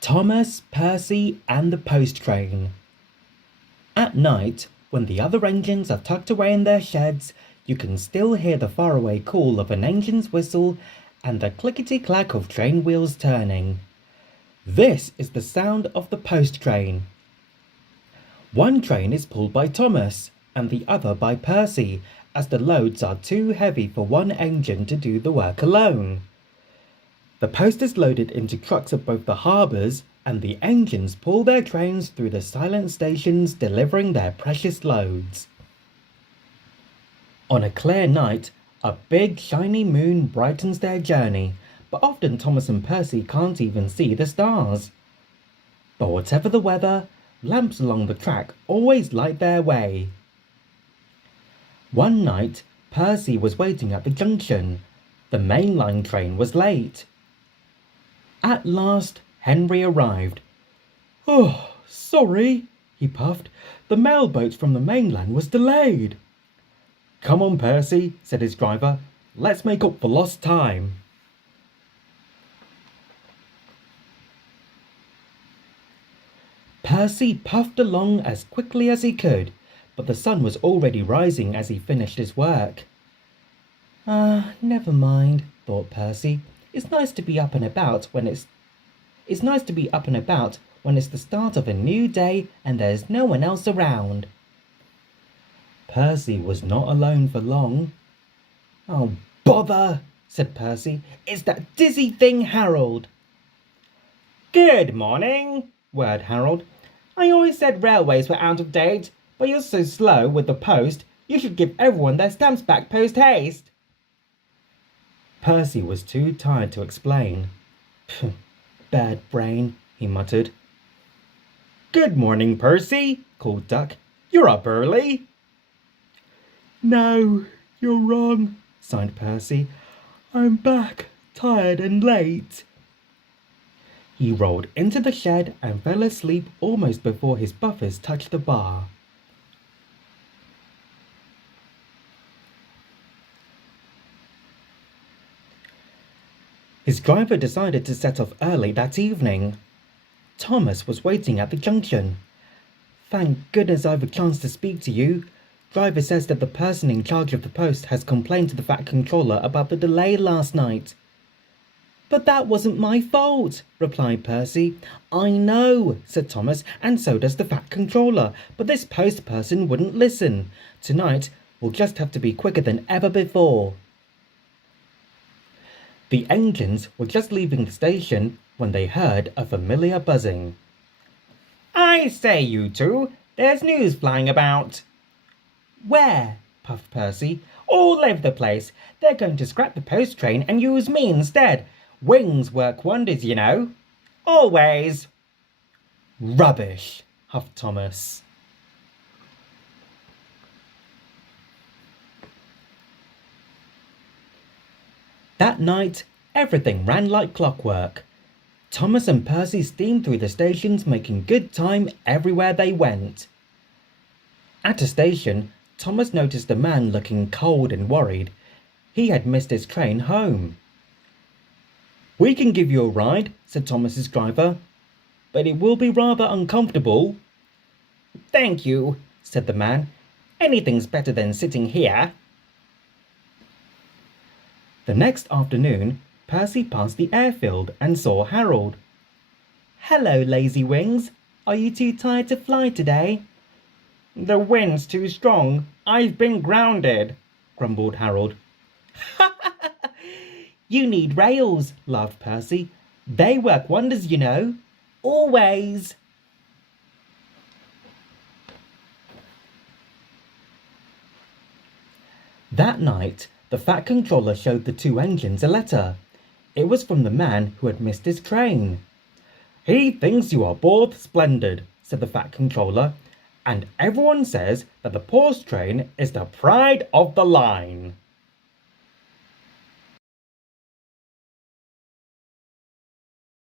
Thomas, Percy, and the post train. At night, when the other engines are tucked away in their sheds, you can still hear the faraway call of an engine's whistle and the clickety-clack of train wheels turning. This is the sound of the post train. One train is pulled by Thomas and the other by Percy, as the loads are too heavy for one engine to do the work alone. The post is loaded into trucks at both the harbours, and the engines pull their trains through the silent stations, delivering their precious loads. On a clear night, a big shiny moon brightens their journey, but often Thomas and Percy can't even see the stars. But whatever the weather, lamps along the track always light their way. One night, Percy was waiting at the junction. The mainline train was late. At last, Henry arrived. "Oh, sorry," he puffed. "The mailboat from the mainland was delayed." "Come on, Percy," said his driver. "Let's make up for lost time." Percy puffed along as quickly as he could, but the sun was already rising as he finished his work. Never mind, thought Percy. It's nice to be up and about when it's the start of a new day and there's no one else around. Percy was not alone for long. "Oh, bother," said Percy. "It's that dizzy thing, Harold." "Good morning," whirred Harold. "I always said railways were out of date, but you're so slow with the post, you should give everyone their stamps back post haste." Percy was too tired to explain. "Bad brain," he muttered. "Good morning, Percy," called Duck. "You're up early." "No, you're wrong," sighed Percy. "I'm back, tired and late." He rolled into the shed and fell asleep almost before his buffers touched the bar. His driver decided to set off early that evening. Thomas was waiting at the junction. "Thank goodness I've a chance to speak to you. Driver says that the person in charge of the post has complained to the Fat Controller about the delay last night." "But that wasn't my fault," replied Percy. "I know," said Thomas, "and so does the Fat Controller, but this post person wouldn't listen. Tonight, we'll just have to be quicker than ever before." The engines were just leaving the station when they heard a familiar buzzing. "I say, you two, there's news flying about." "Where?" puffed Percy. "All over the place. They're going to scrap the post train and use me instead. Wings work wonders, you know. Always." "Rubbish," huffed Thomas. That night, everything ran like clockwork. Thomas and Percy steamed through the stations, making good time everywhere they went. At a station, Thomas noticed a man looking cold and worried. He had missed his train home. "We can give you a ride," said Thomas's driver, "but it will be rather uncomfortable." "Thank you," said the man. "Anything's better than sitting here." The next afternoon, Percy passed the airfield and saw Harold. "Hello, lazy wings. Are you too tired to fly today?" "The wind's too strong. I've been grounded," grumbled Harold. "You need rails," laughed Percy. "They work wonders, you know. Always." That night, the Fat Controller showed the two engines a letter. It was from the man who had missed his train. "He thinks you are both splendid," said the Fat Controller, "and everyone says that the post train is the pride of the line."